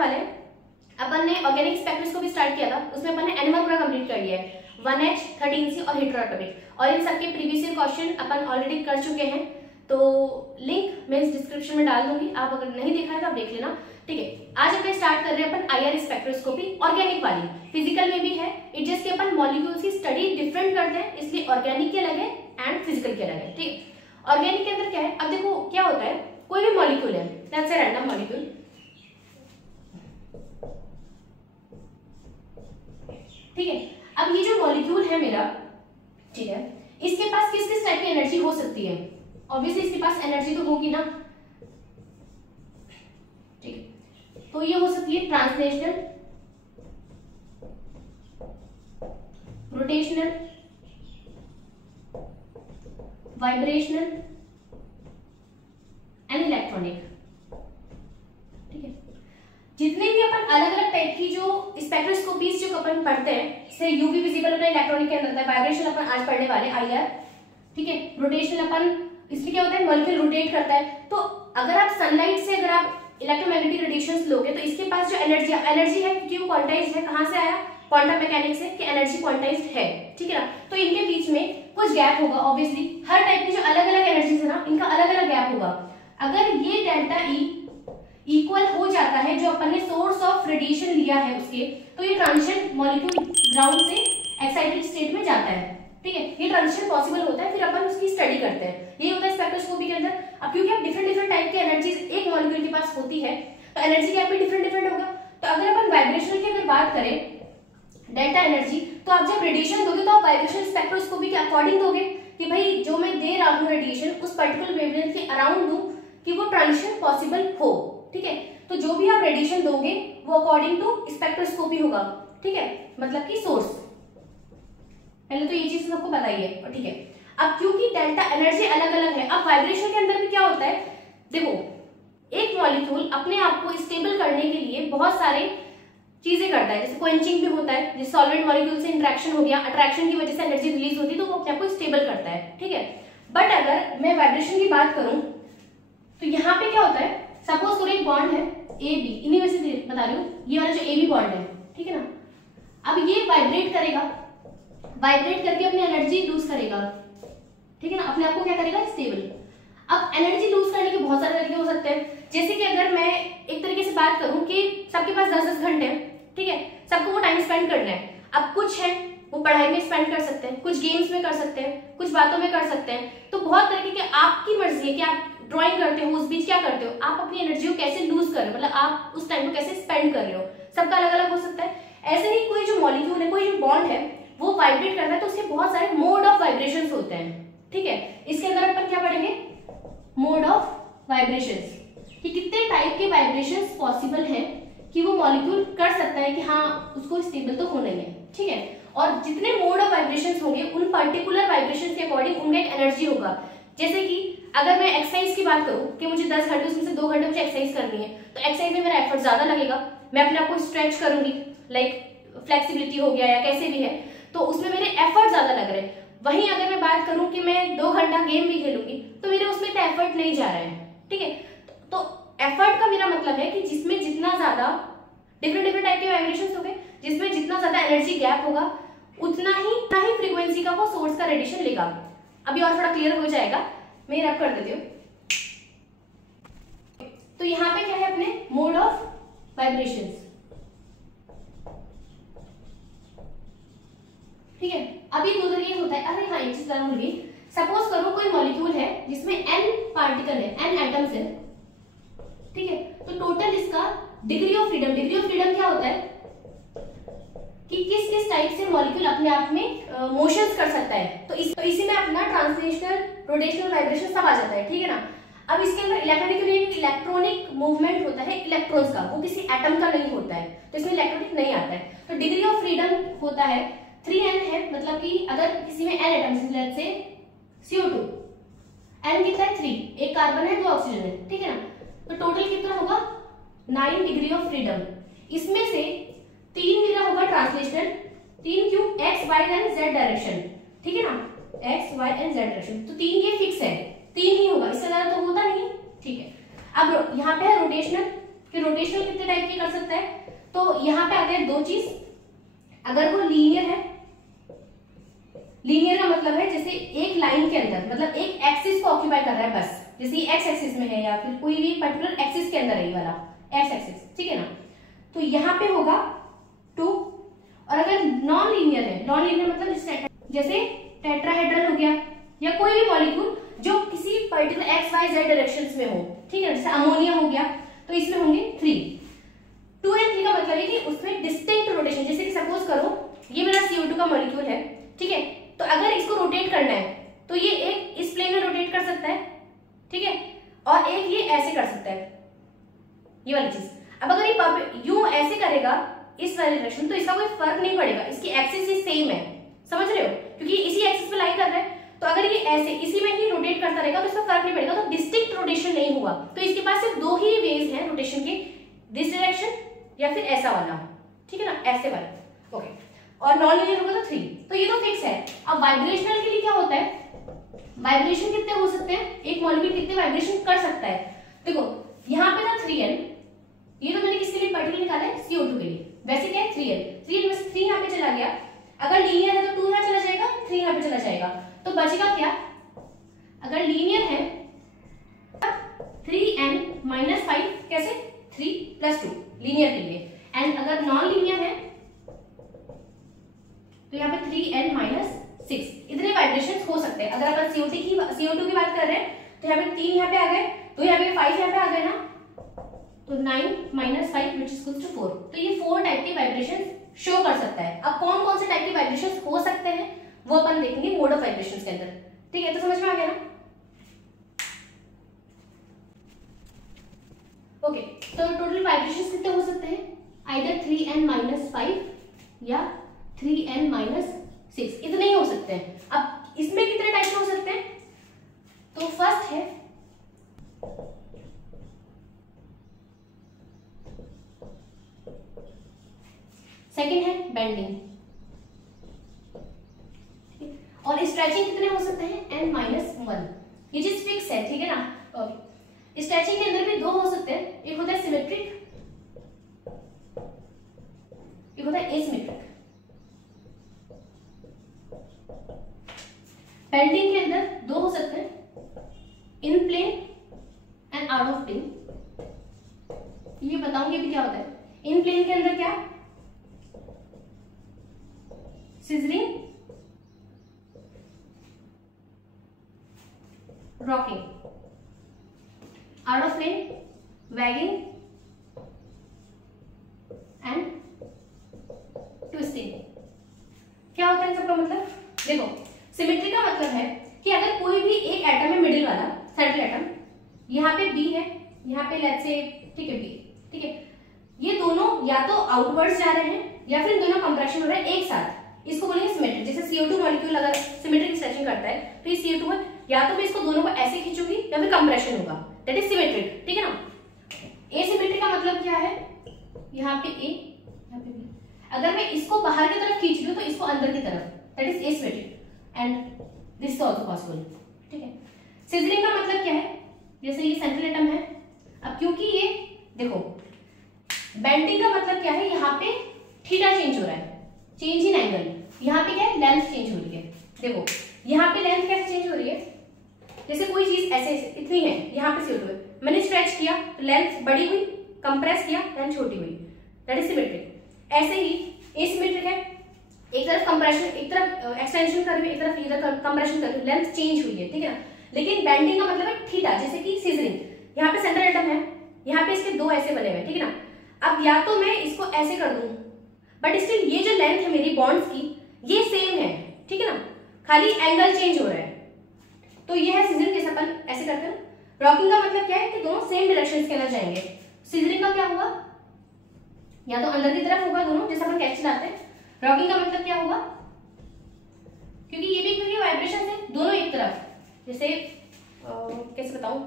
वाले हैं। अपन ने ऑर्गेनिक स्पेक्ट्रोस्कोपी स्टार्ट किया था, उसमें अपन ने एनिमल पूरा कंप्लीट कर लिया है, 1H, 13C और हेटेरोटॉपिक, और इन सबके प्रीवियस ईयर क्वेश्चन अपन ऑलरेडी कर चुके हैं। तो लिंक मैं इस डिस्क्रिप्शन में डाल दूंगी, आप अगर नहीं देखा है तो आप देख लेना। ठीक है, आज अपन स्टार्ट कर रहे हैं अपन IR स्पेक्ट्रोस्कोपी, ऑर्गेनिक वाली, फिजिकल में भी है। इट जस्ट कि अपन मॉलिक्यूल्स की स्टडी डिफरेंट करते हैं, इसलिए ऑर्गेनिक के अलग है एंड फिजिकल के अलग है। ठीक है, ऑर्गेनिक के अंदर क्या है, अब देखो क्या होता है, कोई भी मॉलिक्यूल है, लेट्स से रैंडम मॉलिक्यूल, ठीक है। अब ये जो मॉलिक्यूल है मेरा, ठीक है, इसके पास किस किस टाइप की एनर्जी हो सकती है, ऑब्वियसली इसके पास एनर्जी तो होगी ना, ठीक है। तो ये हो सकती है translational, rotational, vibrational and electronic. ठीक है, जितने भी अपन अलग अलग टाइप की जो स्पेक्ट्रोस्कोपीज जो अपन पढ़ते हैं, जैसे यूवी विजिबल अपना इलेक्ट्रॉनिक के अंदर है, वाइब्रेशन अपन आज पढ़ने वाले IR, ठीक है। रोटेशनल अपन, इसमें क्या होता है, मॉलिक्यूल रोटेट करता है। तो अगर आप सनलाइट से अगर आप इलेक्ट्रोमैग्नेटिक रेडिएशंस लोगे तो इसके पास जो एनर्जी है, क्योंकि वो क्वांटाइज्ड है, कहां से आया, क्वांटम मैकेनिक्स से, कि एनर्जी क्वांटाइज्ड है, ठीक है ना। तो इनके बीच में कुछ गैप होगा, ऑब्वियसली हर टाइप की जो अलग अलग एनर्जीज है ना, इनका अलग अलग गैप होगा। अगर ये डेल्टा E इक्वल हो जाता है जो अपन ने सोर्स ऑफ रेडिएशन लिया है उसके, तो ये ट्रांजिशन मॉलिक्यूल ग्राउंड से एक्साइटेड स्टेट में जाता है, ठीक है। ये ट्रांजिशन पॉसिबल होता है, फिर अपन उसकी स्टडी करते हैं, यही होता है स्पेक्ट्रोस्कोपी के अंदर। अब क्योंकि अब डिफरेंट टाइप की एनर्जीज एक मॉलिक्यूल के पास होती है, तो एनर्जी गैप भी डिफरेंट होगा। तो अगर अपन वाइब्रेशन की अगर बात करें, डेल्टा एनर्जी, तो आप जब रेडिएशन दोगे तो आप वाइब्रेशन स्पेक्ट्रोस्कोपी के अकॉर्डिंग दोगे कि भाई जो मैं दे रहा हूँ रेडिएशन उस पर्टिकुलर वेवलेंथ के अराउंड दूं कि वो ट्रांजिशन पॉसिबल हो, ठीक है। तो जो भी आप रेडिएशन दोगे वो अकॉर्डिंग टू स्पेक्ट्रोस्कोपी होगा, ठीक है, मतलब कि सोर्स। पहले तो ये चीज सबको बताइए, ठीक है। अब क्योंकि डेल्टा एनर्जी अलग अलग है, अब वाइब्रेशन के अंदर भी क्या होता है, देखो एक मॉलिक्यूल अपने आप को स्टेबल करने के लिए बहुत सारे चीजें करता है, जैसे क्वेंचिंग भी होता है, जैसे सॉल्वेंट मॉलिक्यूल से इंटरेक्शन हो गया, अट्रैक्शन की वजह से एनर्जी रिलीज होती है, तो वो अपने आप को स्टेबल करता है, ठीक है। बट अगर मैं वाइब्रेशन की बात करूं तो यहाँ पे क्या होता है, सपोज करो एक बॉन्ड है AB, इन्हीं में से बता रही हूँ, ये वाला जो AB बॉन्ड है, ठीक है ना। अब ये वाइब्रेट करेगा, वाइब्रेट करके अपनी एनर्जी लूज करेगा, ठीक है ना, अपने आप को क्या करेगा, स्टेबल। अब एनर्जी लूज करने के बहुत सारे तरीके हो सकते हैं, जैसे कि अगर मैं एक तरीके से बात करूं कि सबके पास 10-10 घंटे हैं, ठीक है, सबको वो टाइम स्पेंड करना है। अब कुछ है वो पढ़ाई में स्पेंड कर सकते हैं, कुछ गेम्स में कर सकते हैं, कुछ बातों में कर सकते हैं, तो बहुत तरीके के, आपकी मर्जी है कि आप ड्राइंग करते हो, उस बीच क्या करते हो, आप अपनी एनर्जी को कैसे लूज कर रहे हो, मतलब आप उस टाइम को कैसे स्पेंड कर रहे हो, सबका अलग अलग हो सकता है। ऐसे ही कोई जो मॉलिक्यूल है, कोई जो बॉन्ड है वो वाइब्रेट करता है, तो उसके बहुत सारे मोड ऑफ वाइब्रेशंस होते हैं, ठीक है। इसके अंदर अपन क्या पढ़ेंगे, मोड ऑफ वाइब्रेशंस, कि कितने टाइप के वाइब्रेशंस पॉसिबल हैं कि वो मॉलिक्यूल कर सकता है कि हाँ उसको स्टेबल तो होना ही है, ठीक है। और जितने मोड ऑफ वाइब्रेशंस होंगे उन पर्टिकुलर वाइब्रेशंस के अकॉर्डिंग उनका एक एनर्जी होगा। जैसे कि अगर मैं एक्सरसाइज की बात करूं कि मुझे 10 घंटे, उसमें से 2 घंटे मुझे एक्सरसाइज करनी है, तो एक्सरसाइज में मेरा एफर्ट ज्यादा लगेगा, मैं अपने आप को स्ट्रेच करूंगी, लाइक फ्लेक्सिबिलिटी हो गया या कैसे भी है, तो उसमें मेरे एफर्ट ज्यादा लग रहे हैं। वहीं अगर मैं बात करूं कि मैं 2 घंटा गेम भी खेलूंगी तो मेरे उसमें इतना एफर्ट नहीं जा रहा है, ठीक है। तो एफर्ट का मेरा मतलब है कि जिसमें जितना ज्यादा डिफरेंट टाइप के वाइब्रेशंस होंगे, जिसमें जितना ज्यादा एनर्जी गैप होगा, उतना ही फ्रीक्वेंसी का वो सोर्स का रेडिएशन लेगा। अभी और थोड़ा क्लियर हो जाएगा, मैं रब कर देती हूँ। तो यहाँ पे क्या है अपने मोड ऑफ वाइब्रेशंस, ठीक है। अभी 2 तरीके होता है, अरे हाँ एक चीज भूल गई, सपोज करो कोई मॉलिक्यूल है जिसमें n पार्टिकल है, n एटम्स है, ठीक है। तो टोटल इसका डिग्री ऑफ फ्रीडम क्या होता है कि किस किस टाइप से मॉलिक्यूल अपने आप में मोशंस कर सकता है, तो इसी में अपना ट्रांसलेशनल, रोटेशनल, वाइब्रेशन सब आ जाता है, ठीक है ना। अब इसके अंदर इलेक्ट्रॉनिक मूवमेंट होता है इलेक्ट्रॉन्स का, वो किसी एटम का नहीं होता है, तो इसमें इलेक्ट्रॉनिक नहीं आता है। तो डिग्री ऑफ फ्रीडम होता है 3n है, मतलब कि अगर किसी में n एटम्स है, से CO2 n कितना है 3, एक कार्बन है 2 ऑक्सीजन है, ठीक है ना। तो टोटल कितना होगा 9 डिग्री ऑफ फ्रीडम। इसमें से 3 मेरा होगा ट्रांसलेशनल, 3 क्यों, x y and z direction, ठीक है ना, x y and z direction, तो 3 ये फिक्स है, 3 ही होगा, इससे ज्यादा तो होता नहीं है, ठीक है। अब यहाँ पे है रोटेशनल, कि रोटेशनल कितने टाइप की कर सकता है। तो यहाँ पे आते हैं दो चीज, अगर वो लीनियर है, लीनियर का मतलब है जैसे एक लाइन के अंदर, मतलब एक एक्सिस को ऑक्यूपाई कर रहा है बस, जैसे एक्स एक्सिस में है या फिर कोई भी पर्टिकुलर एक्सिस के अंदर है, ये वाला एक्स एक्सिस, ठीक है ना। तो यहाँ पे होगा 2। और अगर नॉन लीनियर है, नॉन लीनियर मतलब जैसे टेट्राहेड्रल हो गया या कोई भी मॉलिक्यूल जो किसी particular X Y Z directions में हो, ठीक है, जैसे अमोनिया हो गया, तो इसमें होंगे 3। 2 and 3 का मतलब है कि उसमें डिस्टिंक्ट रोटेशन, जैसे कि सपोज करो ये मेरा CO2 का मॉलिक्यूल है, ठीक है, तो अगर इसको रोटेट करना है तो ये एक इस प्लेन में रोटेट कर सकता है, ठीक है, और एक ये ऐसे कर सकता है, ये वाली चीज। अब अगर ये यूं ऐसे करेगा इस वाले डायरेक्शन, तो इसका कोई फर्क नहीं पड़ेगा, इसकी एक्सिस ही सेम है, समझ रहे हो, क्योंकि इसी एक्सिस पे लाई कर रहा है। तो अगर ये ऐसे इसी में ही रोटेट करता रहेगा तो इसका फर्क नहीं पड़ेगा, तो डिस्टिंक्ट रोटेशन नहीं हुआ। तो इसके पास सिर्फ 2 ही वेज हैं रोटेशन के, दिस डायरेक्शन या फिर ऐसा वाला, ठीक है ना, ऐसे वाला, ओके। और नॉन लीनियर होगा तो 3। तो ये तो फिक्स है। अब वाइब्रेशनल के लिए क्या होता है, वाइब्रेशन कितने हो सकते हैं, एक मॉलिक्यूल कितने वाइब्रेशन कर सकता है। देखो यहाँ पे ना 3n, ये तो मैंने किसके लिए पर्टिकुलर निकाला है, CO2 के लिए। वैसे क्या है 3n में से 3 यहाँ पे चला गया, अगर लीनियर है तो 2 यहाँ चला जाएगा, 3 यहाँ पे चला जाएगा, तो बचेगा क्या, अगर लीनियर है 3n-5, कैसे 3 + 2 लीनियर के लिए, एंड अगर नॉन लीनियर है तो यहाँ पे 3n-6 इतने वाइब्रेशंस हो सकते हैं। अगर अपन CO2 की बात कर रहे हैं तो यहाँ पे 3 यहाँ पे आ गए, तो यहाँ पे 5 यहाँ पे आ गए ना, तो 9-5 which is equals to 4। तो ये 4 टाइप के वाइब्रेशन शो कर सकता है। अब कौन कौन से टाइप के वाइब्रेशन हो सकते हैं वो अपन देखेंगे मोड ऑफ वाइब्रेशन के अंदर, ठीक है, तो समझ में आ गया ना। ओके, तो टोटल वाइब्रेशन कितने हो सकते हैं, आइदर 3n-5 या 3n-6, इतने ही हो सकते हैं। अब इसमें कितने टाइप के हो सकते हैं, तो फर्स्ट है सेकेंड है बेंडिंग, और स्ट्रेचिंग कितने हो सकते हैं, n-1, ये चीज फिक्स है, ठीक है ना। स्ट्रेचिंग के अंदर भी 2 हो सकते हैं, एक होता है सिमेट्रिक, एक होता है एसिमेट्रिक। बेंडिंग के अंदर 2 हो सकते हैं, in plane and out of plane. ये बताऊंगी अभी क्या होता है। इन प्लेन के अंदर क्या, scissoring, rocking, out of plane wagging and twisting. क्या होता है सबका मतलब, देखो सिमेट्री का मतलब है कि अगर कोई भी एक एटम है मिडिल वाला सेंट्रल एटम, यहाँ पे बी है, यहाँ पे लेट्स से, ठीक है बी, ठीक है, ये दोनों या तो आउटवर्ड्स जा रहे हैं या फिर दोनों कंप्रेशन हो रहे हैं एक साथ, इसको बोलेंगे सिमेट्रिक। जैसे CO2 मॉलिक्यूल अगर सिमेट्रिक स्ट्रेचिंग करता है तो ये CO2 है, या तो मैं इसको दोनों को ऐसे खींचूंगी या फिर कंप्रेशन होगा, दैट इज सिमेट्रिक, ठीक है ना। एसिमेट्रिक का मतलब क्या है, यहाँ पे A, यहाँ पे B, अगर मैं इसको बाहर की तरफ खींच रही हूँ तो इसको अंदर की तरफ, that is asymmetric, and this is also possible, ठीक है। सिजरिंग का मतलब क्या है, जैसे ये सेंट्रल एटम है, अब क्योंकि ये देखो बेंडिंग का मतलब क्या है, यहाँ पे थीटा चेंज हो रहा है, चेंज इन एंगल, यहाँ पे क्या है लेंथ चेंज हो रही है। देखो यहाँ पे लेंथ कैसे चेंज हो रही है, जैसे कोई चीज ऐसे इतनी है, यहाँ पे CO2 है, मैंने स्ट्रेच किया तो लेंथ बड़ी हुई, कंप्रेस किया लेंथ छोटी हुई, दैट इज सिमेट्रिक। ऐसे ही एसिमेट्रिक है, एक तरफ कंप्रेशन, एक तरफ एक्सटेंशन कर रही है, एक तरफ इधर कंप्रेशन कर रही है, लेंथ चेंज हुई है, ठीक है ना। लेकिन बेंडिंग का मतलब है थीटा, जैसे कि सिजरिंग, यहाँ पे सेंट्रल एटम है, यहाँ पे इसके 2 ऐसे बने हुए, ठीक है ना। अब या तो मैं इसको ऐसे कर दूं, बट स्टिल ये जो लेंथ है मेरी बॉन्ड्स की ये सेम है, ठीक है ना, खाली एंगल चेंज हो रहा है, तो ये है सिजरिंग, जैसे अपन ऐसे करते हैं। रॉकिंग का मतलब क्या है कि दोनों सेम डायरेक्शंस के अंदर जाएंगे। सिजरिंग का क्या होगा, या तो अंदर की तरफ होगा दोनों, जैसे अपन कैच चलाते हैं। रॉकिंग का मतलब क्या होगा, क्योंकि ये भी क्योंकि वाइब्रेशन है, दोनों एक तरफ, जैसे कैसे बताऊं,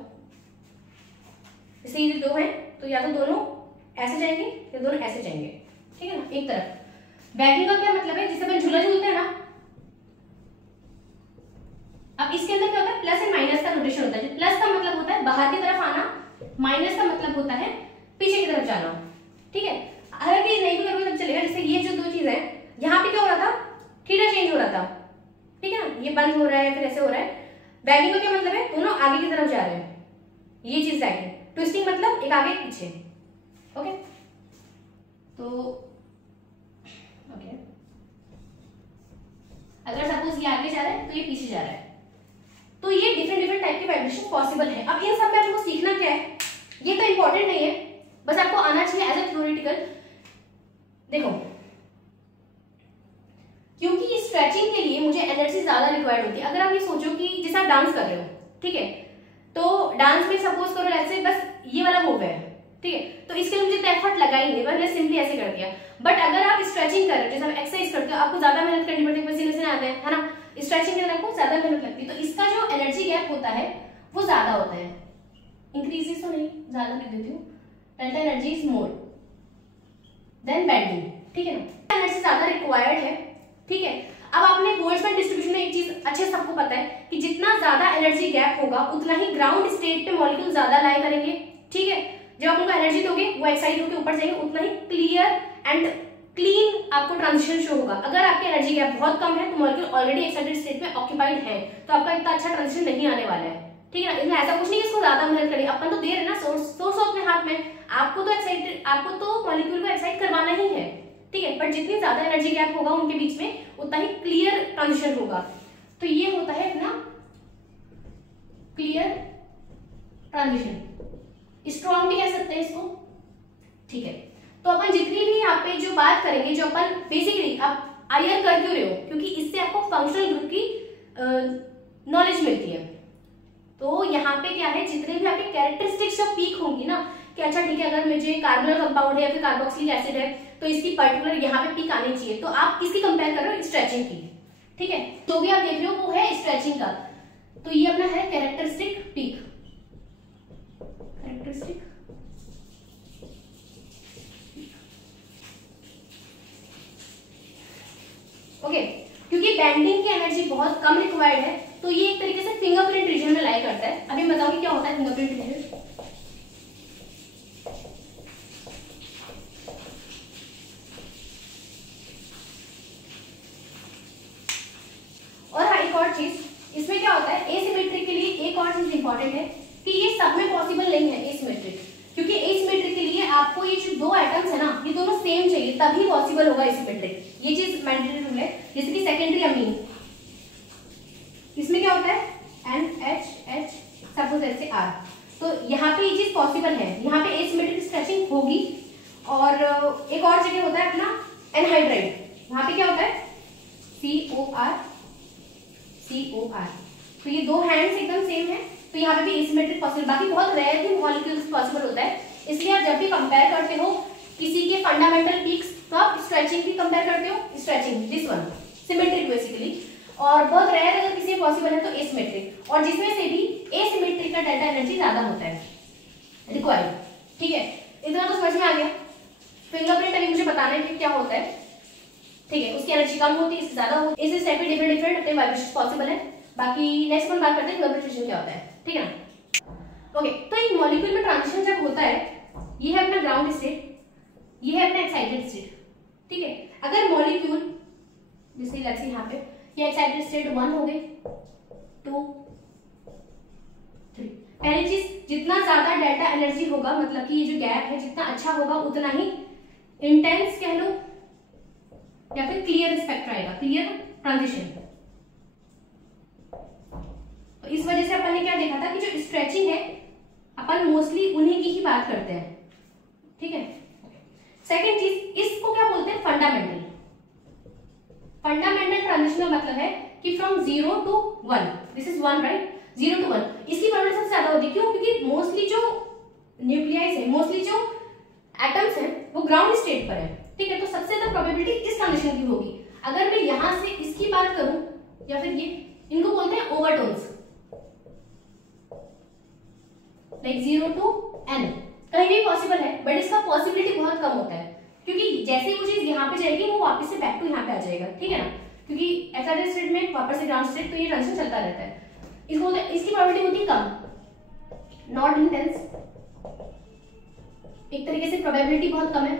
जैसे ये 2 है तो या तो दोनों ऐसे जाएंगे या दोनों ऐसे जाएंगे, ठीक है ना, एक तरफ। बैगिंग का क्या मतलब है, जैसे अपन झूला झूलते हैं ना, अब इसके अंदर क्या होता है, प्लस एंड माइनस का रोटेशन होता है। प्लस का मतलब होता है बाहर की तरफ आना, माइनस का मतलब होता है पीछे की तरफ जाना, ठीक है। हालांकि नहीं भी करोगे तब चलेगा। जैसे ये जो दो चीज है, यहाँ पे क्या हो रहा था, थीटा चेंज हो रहा था, ठीक है ना, ये बंद हो रहा है फिर ऐसे हो रहा है। बैगिंग का क्या मतलब है, दोनों आगे की तरफ जा रहे हैं, ये चीज बैगिंग। ट्विस्टिंग मतलब एक आगे एक पीछे, ओके। तो ओके, अगर सपोज ये आगे जा रहा है तो ये पीछे जा रहा है, तो ये डिफरेंट टाइप के वाइब्रेशन पॉसिबल है। अब इन सब में आपको सीखना क्या है, ये तो इंपॉर्टेंट नहीं है, बस आपको आना चाहिए एज ए थ्योरेटिकल। देखो, क्योंकि ये स्ट्रेचिंग के लिए मुझे एनर्जी ज्यादा रिक्वायर्ड होती है। अगर आप ये सोचो कि जैसे आप डांस कर रहे हो, ठीक है, तो डांस में सपोज करो ऐसे बस ये वाला मूव है, ठीक है, तो इसके लिए मुझे तो एफर्ट लगा ही नहीं, मैंने सिंपली ऐसे कर दिया। बट अगर आप स्ट्रेचिंग कर रहे हो, जैसे आप एक्सरसाइज करते हो, आपको ज्यादा मेहनत करनी पड़ती है, पसीने आते हैं, है ना, स्ट्रेचिंग के लिए आपको ज्यादा मेहनत लगती है, तो इसका जो एनर्जी गैप होता है वो ज्यादा होता है। इंक्रीजेस तो नहीं, ज्यादा लिख देती हूँ, delta energy is more than bending, ठीक है ना, एनर्जी ज्यादा रिक्वायर्ड है, ठीक है। अब आपने बोल्ट्जमैन डिस्ट्रीब्यूशन में एक चीज अच्छे सबको पता है कि जितना ज्यादा एनर्जी गैप होगा उतना ही ग्राउंड स्टेट पे मॉलिक्यूल ज्यादा लाई करेंगे, ठीक है। जब आप उनको एनर्जी दोगे वो एक्साइट होकर ऊपर जाएंगे, उतना ही क्लियर एंड क्लीन आपको ट्रांजिशन शो होगा। अगर आपकी एनर्जी गैप बहुत कम है तो मॉलिक्यूल ऑलरेडी एक्साइटेड स्टेट में ऑक्यूपाइड है, तो आपका इतना अच्छा ट्रांजिशन नहीं आने वाला है, ठीक है ना। इसमें ऐसा कुछ नहीं कि इसको ज्यादा मेहनत करें, अपन तो दे रहे ना, सोर्स अपने हाथ में, आपको तो मॉलिक्यूल को एक्साइट करवाना ही है, ठीक है। बट जितनी ज्यादा एनर्जी गैप होगा उनके बीच में उतना ही क्लियर ट्रांजिशन होगा। तो ये होता है अपना क्लियर ट्रांजिशन, स्ट्रॉन्ग भी कह सकते हैं इसको, ठीक है। तो अपन जितनी भी यहाँ पे जो बात करेंगे, जो अपन बेसिकली आप आईआर कर क्यों रहे हो, क्योंकि इससे आपको फंक्शनल ग्रुप की नॉलेज मिलती है। तो यहाँ पे क्या है, जितने भी आपके कैरेक्टरिस्टिक्स ऑफ पीक होंगी ना, कि अच्छा ठीक है, अगर मुझे कार्बोनिल कंपाउंड है या फिर कार्बोक्सिलिक एसिड है तो इसकी पर्टिकुलर यहाँ पे पीक आनी चाहिए, तो आप किसकी कंपेयर कर रहे हो, स्ट्रेचिंग की, ठीक है। तो भी आप देख रहे हो वो है स्ट्रेचिंग का, तो ये अपना है कैरेक्टरिस्टिक पीक, कैरेक्टरिस्टिक ओके। क्योंकि बैंडिंग की एनर्जी बहुत कम रिक्वायर्ड है, तो ये एक तरीके से फिंगरप्रिंट रीजन में लाई करता है। अभी बताऊंगी क्या होता है फिंगरप्रिंट रीजन। और हाँ, एक और चीज इसमें क्या होता है, एसिमेट्रिक के लिए एक और चीज इंपॉर्टेंट है कि ये सब में पॉसिबल नहीं है एसिमेट्रिक, क्योंकि एसिमेट्रिक के लिए आपको ये जो दो एटम्स है ना, ये दोनों सेम चाहिए तभी पॉसिबल होगा एसिमेट्रिक। ये चीज मैंडेटरी रूल है। जैसे कि सेकेंडरी अमीन, इसमें क्या होता है NHH सपोज ऐसे R, तो यहाँ पे ये चीज पॉसिबल है, यहाँ पे एसिमेट्रिक स्ट्रेचिंग होगी। और एक और जगह होता है अपना एनहाइड्राइड, यहाँ पे क्या होता है COR, तो ये दो हैंड्स एकदम सेम है, तो यहाँ पे भी एसिमेट्रिक पॉसिबल। बाकी बहुत रेयर ही मॉलिक्यूल्स पॉसिबल होता है, इसलिए आप जब भी कंपेयर करते हो किसी के फंडामेंटल पीक्स, तो आप स्ट्रेचिंग की कंपेयर करते हो, stretching this one symmetric basically, और बहुत रेयर अगर किसी पॉसिबल है तो एसिमेट्रिक, और जिसमें से भी एसिमेट्रिक का डेल्टा एनर्जी ज्यादा होता है रिक्वायर्ड, ठीक है। इतना तो समझ में आ गया। फिंगरप्रिंट अभी मुझे बताना है कि क्या होता है, ठीक है, उसकी एनर्जी कम होती है, इससे ज्यादा होती है, इस टाइप के डिफरेंट अपने वाइब्रेशन पॉसिबल है। बाकी नेक्स्ट अपन बात करते हैं फिंगरप्रिंट क्या होता है, ठीक है ना। ओके, तो एक मॉलिक्यूल में ट्रांजिशन जब होता है, ये है अपना ग्राउंड स्टेट, ये है अपना एक्साइटेड स्टेट, ठीक है। अगर मॉलिक्यूल जैसे लेट्स से यहाँ पे ये एक्साइटेड स्टेट 1 हो गई, 2, 3। पहली चीज, जितना ज्यादा डेल्टा एनर्जी होगा, मतलब कि ये जो गैप है जितना अच्छा होगा उतना ही इंटेंस कह लो या फिर क्लियर स्पेक्ट्र आएगा, क्लियर ट्रांजिशन। तो इस वजह से अपन ने क्या देखा था कि जो स्ट्रेचिंग है अपन मोस्टली उन्हीं की ही बात करते हैं, ठीक है। सेकेंड चीज, इसको क्या बोलते हैं, फंडामेंटल ट्रांजिशन का मतलब है कि from 0 to 1, this is 1 right, 0 to 1। इसकी प्रोबेबिलिटी सबसे ज्यादा होती है, क्यों, क्योंकि मोस्टली जो न्यूक्लियाइज है, मोस्टली जो एटम्स है वो ग्राउंड स्टेट पर है, ठीक है। तो सबसे ज्यादा प्रोबेबिलिटी इस ट्रांजिशन की होगी। अगर मैं यहां से इसकी बात करूं या फिर ये, इनको बोलते हैं ओवरटोन्स, लाइक 0 to n कहीं भी पॉसिबल है, बट इसका पॉसिबिलिटी बहुत कम होता है, क्योंकि जैसे वो चीज यहाँ पे जाएगी वो वापस से बैक टू यहाँ पे आ जाएगा, ठीक है ना, क्योंकि एक्साइटेड स्टेट में वापस से ग्राउंड स्टेट, तो ये ट्रांजिशन चलता रहता है। इसकी प्रोबेबिलिटी होती है कम, नॉट इंटेंस, एक तरीके से प्रोबेबिलिटी बहुत कम है,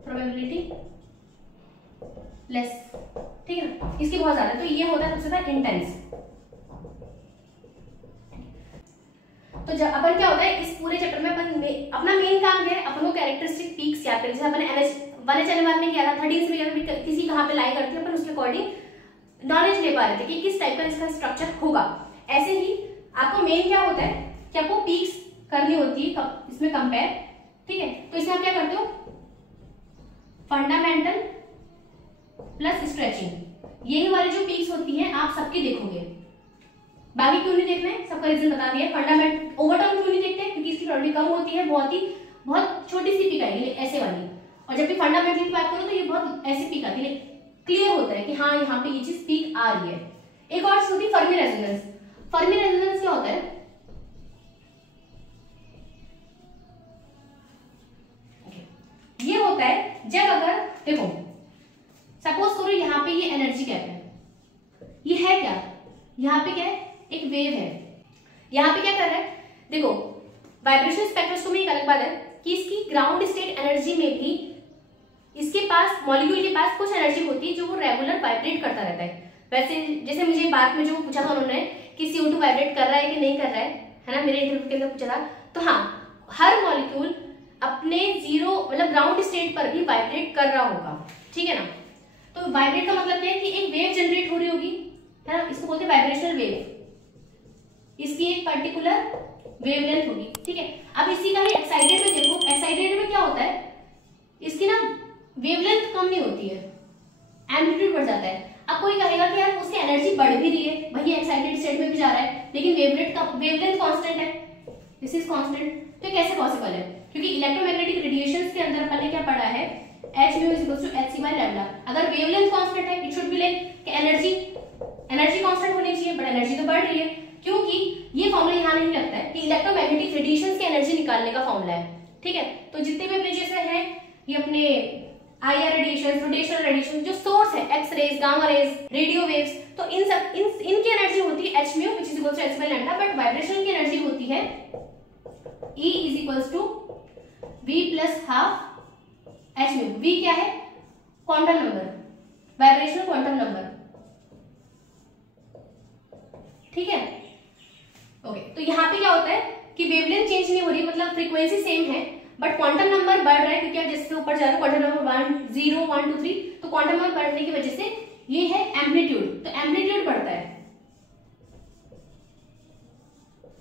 प्रोबेबिलिटी लेस, ठीक है ना, इसकी बहुत ज्यादा। तो ये होता है सबसे ज्यादा इंटेंस। तो जब अपन क्या होता है इस पूरे चैप्टर में अपन अपना मेन काम है अपन को कैरेक्टरिस्टिक पीक्स याद करें। जैसे अपन NH1 में किया था, 13 में किसी कहाँ पे लाई करती है, अपन उसके अकॉर्डिंग नॉलेज ले पा रहे थे कि किस टाइप का इसका स्ट्रक्चर होगा। ऐसे ही आपको मेन क्या होता है कि आपको पीक्स करनी होती है इसमें कंपेयर, ठीक है। तो इसमें आप क्या करते हो, फंडामेंटल प्लस स्ट्रेचिंग, यही वाली जो पीक्स होती हैं आप सबकी देखोगे। बाकी क्यों नहीं देखना है, सबका रीजन बता दिया। फंडामेंटल ओवरटर्न क्यों नहीं देखते, क्योंकि इसकी प्रोबेबिलिटी कम होती है, बहुत छोटी सी पीक आएगी ऐसे वाली। और जब भी फंडामेंटल की बात करो तो ये बहुत ऐसी पीक आती है, क्लियर होता है कि हाँ यहाँ पे ये चीज पीक आ रही है। एक और चीज होती है फर्मी रेजोनेंस। फर्मी रेजोनेंस क्या होता है, ये होता है जब अगर देखो सपोज करो यहाँ पे ये एनर्जी गैप है, ये है क्या, यहाँ पे क्या है, एक वेव है। यहाँ पे क्या कर रहा है, देखो वाइब्रेशन स्पेक्ट्रोस्कोपी एक अलग बात है कि इसकी ग्राउंड स्टेट एनर्जी में भी इसके पास मॉलिक्यूल के पास कुछ एनर्जी होती है जो वो रेगुलर वाइब्रेट करता रहता है। वैसे जैसे मुझे बात में जो पूछा था उन्होंने कि CO2 वाइब्रेट कर रहा है कि नहीं कर रहा है ना, मेरे इंटरव्यू के अंदर पूछा था। तो हाँ, हर मॉलिक्यूल अपने जीरो मतलब ग्राउंड स्टेट पर भी वाइब्रेट कर रहा होगा, ठीक है ना। तो वाइब्रेट का मतलब क्या है कि एक वेव जनरेट हो रही होगी, है ना, इसको बोलते हैं वाइब्रेशनल वेव। इसकी एक पर्टिकुलर वेवलेंथ होगी, ठीक है। अब इसी का ही एक्साइटेड में देखो, एक्साइटेड में क्या होता है, इसकी ना वेवलेंथ कम नहीं होती है, एम्पलीट्यूड बढ़ जाता है। अब कोई कहेगा कि यार उसकी एनर्जी बढ़ भी रही है, भैया एक्साइटेड स्टेट में भी जा रहा है, लेकिन वेवलेंथ कांस्टेंट है, दिस इज कांस्टेंट। तो कैसे पॉसिबल है, क्योंकि इलेक्ट्रोमैग्नेटिक रेडिएशंस के अंदर अपन ने क्या पढ़ा है, h mu is equals to hc by lambda। अगर वेवलेंथ कांस्टेंट है, इट शुड बी लाइक कि एनर्जी कांस्टेंट होनी चाहिए, बट एनर्जी तो बढ़ रही है, क्योंकि ये फॉर्मूला यहाँ नहीं लगता है कि इलेक्ट्रोमैग्नेटिक रेडिएशंस की एनर्जी निकालने का फॉर्मूला है, ठीक है। तो जितने भी अपने जैसे हैं ये अपने IR रेडिएशन, रोटेशनल रेडिएशन, जो सोर्स है X rays, gamma rays, radio waves, तो इनकी एनर्जी होती है h mu which is equal to h by lambda, but vibration की एनर्जी होती है E is equals to V plus half h mu। V क्या है, quantum number, vibrational quantum number, ठीक है। ओके, तो यहाँ पे क्या होता है कि वेवलेंथ चेंज नहीं हो रही, मतलब फ्रीक्वेंसी सेम है, बट क्वांटम नंबर बढ़ रहा है, क्योंकि आप जैसे ऊपर जा रहे हो क्वांटम नंबर 1 0 1 2 3, तो क्वांटम नंबर बढ़ने की वजह से ये है एम्पलीट्यूड, तो एम्पलीट्यूड बढ़ता है,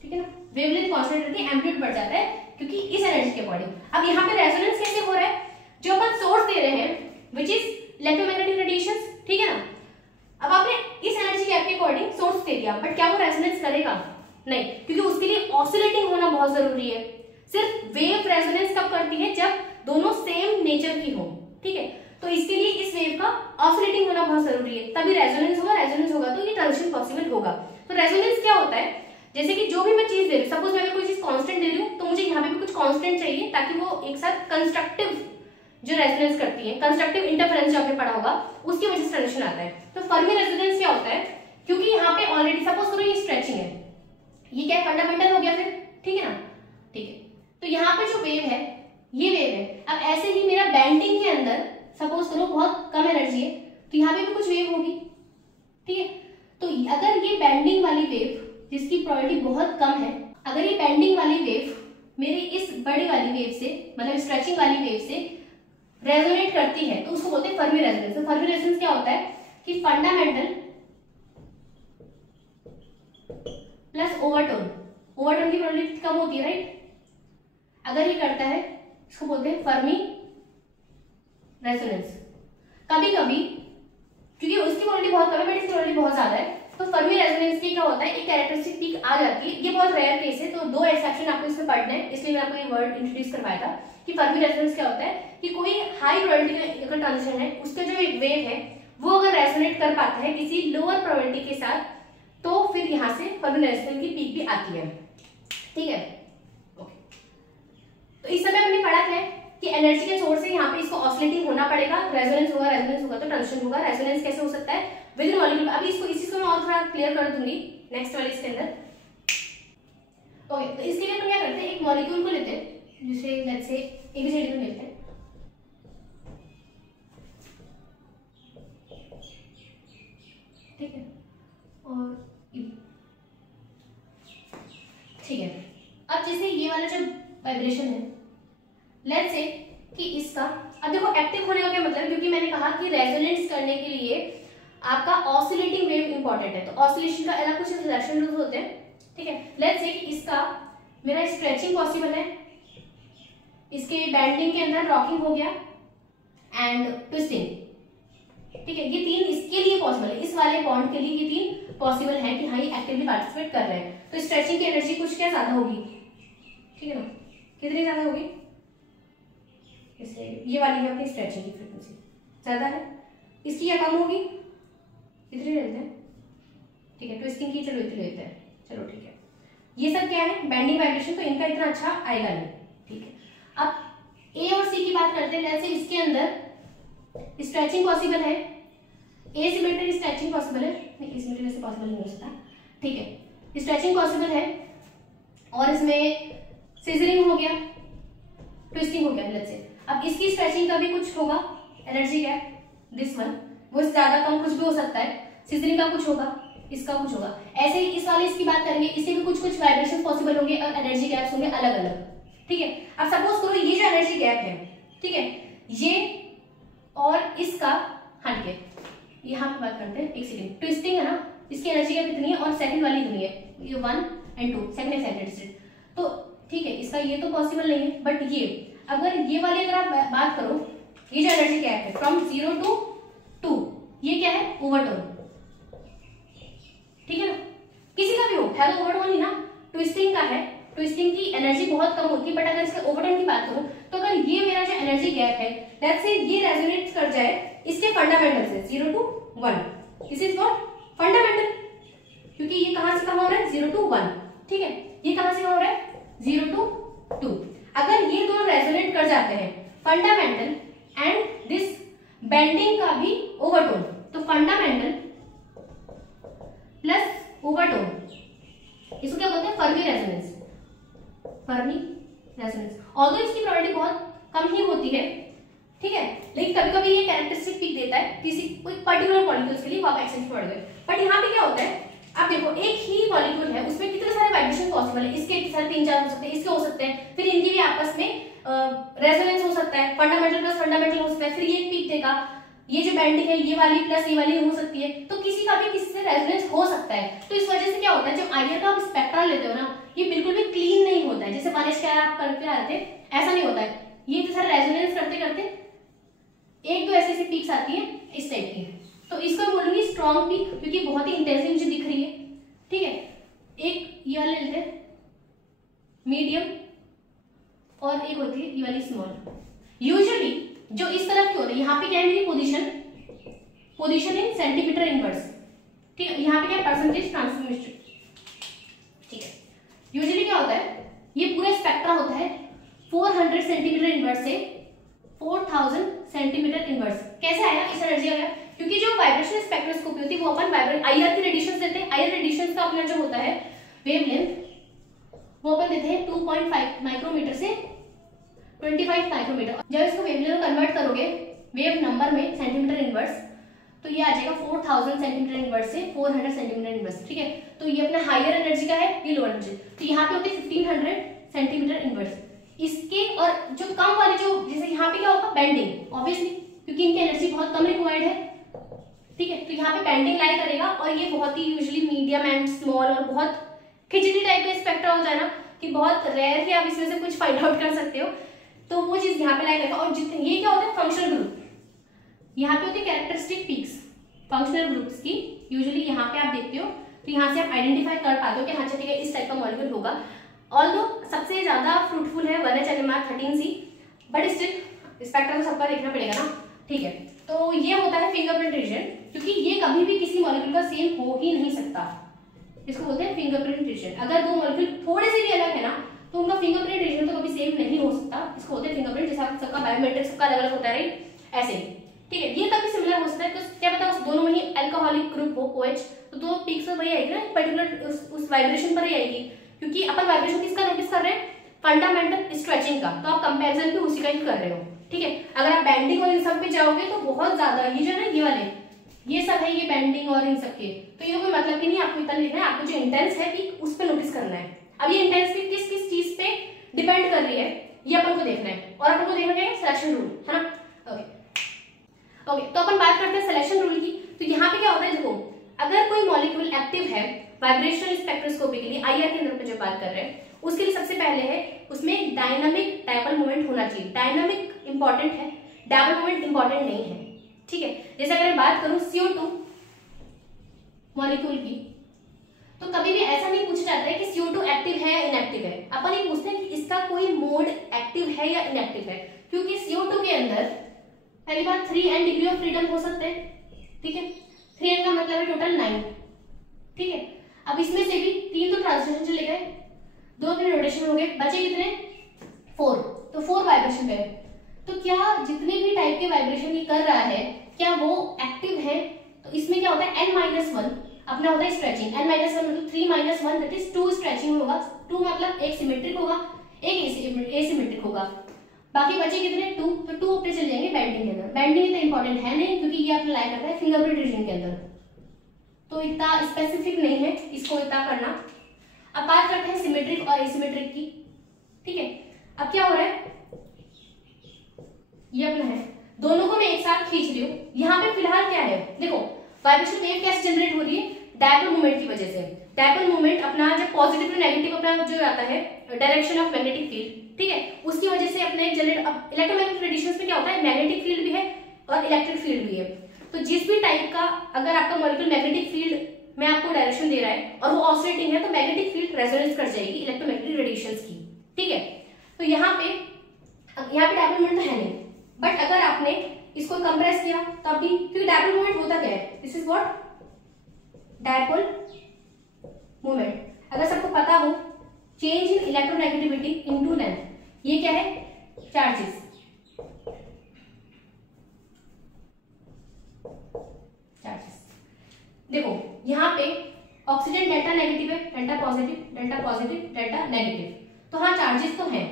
ठीक है ना। वेवलेंथ कांस्टेंट रहती है, एम्पलीट्यूड बढ़ जाता है क्योंकि इस एनर्जी के अकॉर्डिंग। अब यहाँ पे रेजोनेंस कैसे हो रहा है, जो अपन सोर्स दे रहे हैं विच इज इलेक्ट्रोमैग्नेटिक रेडिएशंस, ठीक है ना। अब आपने इस एनर्जी के अकॉर्डिंग सोर्स दे दिया, बट क्या वो रेजोनेंस करेगा, नहीं, क्योंकि उसके लिए ऑसिलेटिंग होना बहुत जरूरी है। सिर्फ वेव रेजोनेंस कब करती है, जब दोनों सेम नेचर की हो, ठीक है। तो इसके लिए इस वेव का ऑसिलेटिंग होना बहुत जरूरी है, तभी रेजोनेंस होगा, रेजोनेंस होगा तो ये ट्रांजिशन पॉसिबल होगा। तो रेजोनेंस क्या होता है, जैसे कि जो भी मैं चीज दे रही हूँ, सपोज मैं कोई चीज कांस्टेंट दे रही हूँ, तो मुझे यहाँ पे भी कुछ कांस्टेंट चाहिए ताकि वो एक साथ कंस्ट्रक्टिव जो रेजोनेंस करती है, कंस्ट्रक्टिव इंटरफेरेंस जो आपने पढ़ा होगा, उसकी वजह से ट्रांजिशन आता है। तो फर्मी रेजोनेंस क्या होता है, क्योंकि यहाँ पे ऑलरेडी सपोज करो ये स्ट्रेचिंग है, ये क्या फंडामेंटल हो गया फिर, ठीक है ना, ठीक है। तो यहाँ पे जो वेव है ये वेव है। अब ऐसे ही मेरा बैंडिंग के अंदर सपोज करो बहुत कम एनर्जी है, तो यहाँ पे भी कुछ वेव होगी, ठीक है। तो अगर ये बैंडिंग वाली वेव जिसकी प्रोबेबिलिटी बहुत कम है, अगर ये बैंडिंग वाली वेव मेरे इस बड़ी वाली वेव से, मतलब स्ट्रेचिंग वाली वेव से रेजोनेट करती है, तो उसको बोलते हैं फर्मी रेजोनेंस। तो फर्मी रेजोनेंस क्या होता है कि फंडामेंटल प्लस ओवरटोन, ओवरटोन की प्रोबेबिलिटी कम होती है, राइट। अगर ये करता है इसको बोलते हैं फर्मी रेजोनेंस। कभी कभी क्योंकि उसकी प्रोबेबिलिटी बहुत कम है बट इसकी प्रोबेबिलिटी बहुत ज्यादा है, तो फर्मी रेजोनेंस की क्या होता है, एक कैरेक्टरिस्टिक पीक आ जाती है। ये बहुत रेयर केस है, तो दो एक्सेप्शन आपको इसमें पढ़ने हैं, इसलिए मैं आपको ये वर्ड इंट्रोड्यूस करवाया था कि फर्मी रेजोनेंस क्या होता है कि कोई हाई प्रोबेबिलिटी का ट्रांजिशन है, उसका जो एक वेव है वो अगर रेजोनेट कर पाता है किसी लोअर प्रोबेबिलिटी के साथ, तो फिर यहाँ से फर्मी रेजोनेंस की पीक भी आती है, ठीक है। तो इस समय हमने पढ़ा है कि एनर्जी के सोर्स से यहाँ पे इसको ऑसिलेटिंग होना पड़ेगा, रेजोनेंस होगा तो ट्रांजिशन होगा। रेजोनेंस कैसे हो सकता है, विद इन मॉलिक्यूल। अभी इसको इसी को मैं और थोड़ा क्लियर कर दूंगी नेक्स्ट वाले इसके अंदर। ओके, तो इसके लिए अपन क्या करते हैं, एक मॉलिक्यूल को लेते हैं, जैसे लेट्स से एबीसीडी में लेते हैं, ठीक है, और ठीक है। अब जैसे ये वाला जो वाइब्रेशन है, लेट्स से कि इसका, अब देखो एक्टिव होने का क्या मतलब है, क्योंकि मैंने कहा कि रेजोनेंस करने के लिए आपका ऑसिलेटिंग वेव इंपॉर्टेंट है, तो ऑसिलेशन का अलग कुछ रिडक्शन रूल्स होते हैं, ठीक है। लेट्स से कि इसका मेरा स्ट्रेचिंग पॉसिबल है, इसके बैंडिंग के अंदर रॉकिंग हो गया एंड ट्विस्टिंग, ठीक है, ये तीन इसके लिए पॉसिबल है, इस वाले बॉन्ड के लिए ये तीन पॉसिबल है कि हाँ ये एक्टिवली पार्टिसिपेट कर रहे हैं। तो स्ट्रेचिंग की एनर्जी कुछ क्या ज्यादा होगी, ठीक है ना, कितनी ज्यादा होगी, जैसे ये वाली है अपनी स्ट्रेचिंग की फ्रीक्वेंसी ज्यादा है, इसकी क्या कम होगी, इतनी लेते हैं, ठीक है। ट्विस्टिंग की चलो इतनी लेते हैं, चलो ठीक है। ये सब क्या है, बैंडिंग वाइब्रेशन, तो इनका इतना अच्छा आएगा नहीं, ठीक है। अब ए और सी की बात करते हैं, जैसे इसके अंदर स्ट्रेचिंग पॉसिबल है, एसिमेट्रिक स्ट्रेचिंग पॉसिबल है, नहीं एसिमेट्रिक वैसे पॉसिबल नहीं हो सकता, ठीक है, स्ट्रेचिंग पॉसिबल है, और इसमें सीजरिंग हो गया, ट्विस्टिंग हो गया, लेट्स से। अब इसकी स्ट्रेचिंग का भी कुछ होगा, एनर्जी गैप, दिस वन, वो ज्यादा कम कुछ भी हो सकता है, सीजरिंग का कुछ होगा, इसका कुछ होगा, ऐसे ही इस वाले इसकी बात करेंगे, इससे भी कुछ कुछ वाइब्रेशन पॉसिबल होंगे और एनर्जी गैप्स होंगे अलग अलग, ठीक है। अब सपोज करो ये जो एनर्जी गैप है, ठीक है, ये और इसका, हाँ ठीक है, यहाँ पे बात करते हैं, एक सेकंड, ट्विस्टिंग है ना, इसकी एनर्जी गैप कितनी है और सेकंड वाली कितनी है, ये 1 and 2 सेकंड एक्साइटेड स्टेट, तो ठीक है, इसका ये तो पॉसिबल नहीं है, बट ये अगर ये वाली अगर आप बात करो, ये जो एनर्जी गैप है फ्रॉम 0 to 2, ये क्या है, ओवरटोन, ठीक है ना, किसी का भी हो है तो ओवरटोन ही ना, ट्विस्टिंग का है, ट्विस्टिंग की एनर्जी बहुत कम होती है, बट अगर इसके ओवरटोन की बात करूं, तो अगर ये मेरा जो एनर्जी गैप है, लेट्स से ये रेजोनेट कर जाए इसके फंडामेंटल से 0 to 1, this is what fundamental, क्योंकि ये कहां से कहां हो रहा है, 0 to 1, ठीक है, ये कहां से कहां हो रहा है, 0 to 2। अगर ये दोनों रेजोनेट कर जाते हैं, फंडामेंटल एंड दिस बेंडिंग का भी ओवरटोन, तो फंडामेंटल प्लस ओवरटोन, इसको क्या बोलते हैं, Fermi resonance, Fermi resonance. Although इसकी प्रोबेबिलिटी बहुत कम ही होती है, ठीक है, लेकिन कभी कभी ये कैरेक्टरिस्टिक पीक देता है किसी कोई पर्टिकुलर मॉलिक्यूल्स के लिए, वो आप एक्सचेंज पढ़ गए, बट यहाँ पे क्या होता है, आप देखो एक ही मॉलिक्यूल है, उसमें कितने सारे वाइब्रेशन पॉसिबल है, इसके सारे 3-4 हो सकते हैं, इसके हो सकते हैं, फिर इनकी भी आपस में रेजोनेंस हो सकता है, फंडामेंटल प्लस फंडामेंटल हो सकता है, फिर ये एक पीक देगा, ये जो बैंडिंग है ये वाली प्लस ये वाली हो सकती है, तो किसी का भी किसी से रेजोनेंस हो सकता है। तो इस वजह से क्या होता है, जब आईआर का आप स्पेक्ट्रा लेते हो ना, ये बिल्कुल भी क्लीन नहीं होता है, जैसे मालिश क्या आप करते आ रहे थे, ऐसा नहीं होता है, ये तो सारे रेजोनेंस करते करते एक दो ऐसे ऐसे पीक्स आती है इस टाइप की, तो इसको बोलूंगी स्ट्रॉन्ग पीक, क्योंकि बहुत ही इंटेंसिव मुझे दिख रही है, ठीक है। एक ये वाले लेते हैं मीडियम, और एक होती है ये वाली स्मॉल। यूजुअली जो इस तरफ की होती है, यहाँ पे क्या है मेरी पोजीशन इन सेंटीमीटर इनवर्स, ठीक है, यहाँ पे क्या परसेंटेज ट्रांसफॉर्मेशन, ठीक है। यूजुअली क्या होता है, ये पूरा स्पेक्ट्रा होता है 400 सेंटीमीटर इनवर्स से 4000 सेंटीमीटर इनवर्स। कैसे आया इस एनर्जी आया, क्योंकि जो वाइब्रेशन स्पेक्ट्रोस्कोपी होती है वो अपन आईआर की रेडिएशंस देते हैं, आईआर रेडिएशंस का अपना जो होता है वेवलेंथ, वो अपन देते हैं 2.5 माइक्रोमीटर से 25 माइक्रोमीटर। जब इसको वेवलेंथ कन्वर्ट करोगे वेव नंबर में सेंटीमीटर इनवर्स, तो ये आ जाएगा 4000 सेंटीमीटर इनवर्स से 400 सेंटीमीटर इनवर्स, ठीक है। तो ये अपना हायर एनर्जी का है, ये लोअर एनर्जी, तो यहाँ पे होती है 1500 सेंटीमीटर इनवर्स। इसके और जो कम वाले जो, जैसे यहाँ पे क्या होगा बेंडिंग, ऑब्वियसली क्योंकि इनकी एनर्जी बहुत कम रिक्वायर्ड है, ठीक है, तो यहाँ पे बेंडिंग लाई करेगा, और ये बहुत ही यूजुअली मीडियम एंड स्मॉल और बहुत खिचड़ी टाइप का स्पेक्ट्रा होता है ना, कि बहुत रेयर ही आप इसमें से कुछ फाइंड आउट कर सकते हो, तो वो चीज यहाँ पे लाई करेगा। और जितने ये क्या होता है फंक्शनल ग्रुप, यहाँ पे होती है कैरेक्टरिस्टिक पीक्स फंक्शनल ग्रुप्स की, यूजुअली यहाँ पे आप देखते हो, तो यहाँ से आप आइडेंटिफाई कर पाते हो कि हाँ ठीक है इस टाइप का मॉलिक्यूल होगा। ऑल्दो सबसे ज्यादा फ्रूटफुल है 1H13C, बट स्टिल स्पेक्ट्रम सबका देखना पड़ेगा ना, ठीक है। तो ये होता है फिंगरप्रिंट रीजन, क्योंकि ये कभी भी किसी मॉलिक्यूल का सेम हो ही नहीं सकता, इसको बोलते हैं फिंगरप्रिंट रीजन। अगर दो मॉलिक्यूल थोड़े से भी अलग है ना, तो उनका फिंगरप्रिंट रीजन तो कभी सेम नहीं हो सकता, इसको बोलते हैं फिंगरप्रिंट। जैसा सबका बायोमेट्रिक सबका अलग अलग होता है, ऐसे ही, ठीक है। ये तभी सिमिलर हो सकता है, तो क्या पता उस दोनों में ही अल्कोहलिक ग्रुप हो OH, तो दो पीक्स पर वही आएगी ना, पर्टिकुलर उस वाइब्रेशन पर ही आएगी, क्योंकि अपन वाइब्रेशन किसका नोटिस कर रहे हैं, फंडामेंटल स्ट्रेचिंग का, तो आप कंपैरिजन भी उसी का ही कर रहे हो, ठीक है। अगर आप बेंडिंग और इन सब पे जाओगे तो बहुत ज्यादा ये जो है ना ये वाले ये सब है, ये बेंडिंग और इन सब के, तो ये कोई मतलब ही नहीं, आपको इतना लिखना है। आपको जो इंटेंस है कि उस पर नोटिस करना है। अब ये इंटेंस भी किस किस चीज पे डिपेंड कर रही है ये अपन को देखना है, और अपन को देखना है सिलेक्शन रूल, है ना। ओके, तो अपन बात करते हैं सिलेक्शन रूल की। तो यहाँ पे क्या होता है, देखो अगर कोई मॉलिक्यूल एक्टिव है वाइब्रेशनल स्पेक्ट्रोस्कोपी के लिए, आईआर के अंदर जो बात कर रहे हैं उसके लिए सबसे पहले है उसमें डायनामिक डायपोल मोमेंट होना चाहिए। डायनामिक इंपॉर्टेंट है, डायपोल मोमेंट इंपॉर्टेंट नहीं है, ठीक है। जैसे अगर मैं बात करूं CO2 मॉलिक्यूल की, तो कभी भी ऐसा नहीं पूछा जाता है कि CO2 एक्टिव है या इनएक्टिव है। अपन ये पूछते हैं कि इसका कोई मोड एक्टिव है या इनएक्टिव है, क्योंकि CO2 के अंदर पहली बात 3n डिग्री ऑफ फ्रीडम हो सकते हैं, ठीक है। 3n का मतलब है टोटल 9, ठीक है। अब इसमें से भी 3 तो ट्रांसलेशन चले गए, 2 के रोटेशन हो गए, बचे कितने 4, तो 4 वाइब्रेशन पे। तो क्या जितने भी टाइप के वाइब्रेशन ये कर रहा है क्या वो एक्टिव है, तो इसमें क्या होता है n-1 अपना होता है स्ट्रेचिंग, n-1 मतलब 3 - 1 दैट इज 2 स्ट्रेचिंग होगा। 2 मतलब एक सिमेट्रिक होगा, एक एसिमेट्रिक होगा, बाकी बचे कितने 2, तो 2 ऊपर चले जाएंगे बेंडिंग के अंदर। बेंडिंग इतना इंपॉर्टेंट है नहीं क्योंकि ये अपना लाई करता है फिंगरप्रिंट रीजन के अंदर, तो इतना स्पेसिफिक नहीं है इसको इतना करना। अब बात करते हैं सिमेट्रिक और एसिमेट्रिक की, ठीक है। अब क्या हो रहा है, ये अपना है, दोनों को मैं एक साथ खींच रही हूँ। यहाँ पे फिलहाल क्या है, देखो वाइब्रेशन वेव कैसे जनरेट हो रही है, डायपोल मोमेंट की वजह से। डायपोल मोमेंट अपना जब पॉजिटिव टू नेगेटिव अपना जो आता है डायरेक्शन ऑफ मैग्नेटिक फील्ड, ठीक है, उसकी वजह से अपने जनरेट। अब इलेक्ट्रोमैग्नेटिक रेडिएशंस में क्या होता है, मैग्नेटिक फील्ड भी है और इलेक्ट्रिक फील्ड भी है। तो जिस भी टाइप का अगर आपका मॉलिक्यूल मैग्नेटिक फील्ड में आपको डायरेक्शन दे रहा है और वो ऑसिलेटिंग है, तो मैग्नेटिक फील्ड रेजोनेंस कर जाएगी इलेक्ट्रोमैग्नेटिक रेडिएशंस की, ठीक है। तो यहाँ पे डायपोल मोमेंट तो है नहीं, बट अगर आपने इसको कंप्रेस किया तब भी, क्योंकि डायपोल मोमेंट होता क्या है, this is what dipole moment. अगर सबको पता हो change in electronegativity into length, ये क्या है चार्जेस, देखो यहाँ पे ऑक्सीजन डेल्टा नेगेटिव है, delta positive, delta positive, delta negative, तो हाँ चार्जेस तो हैं।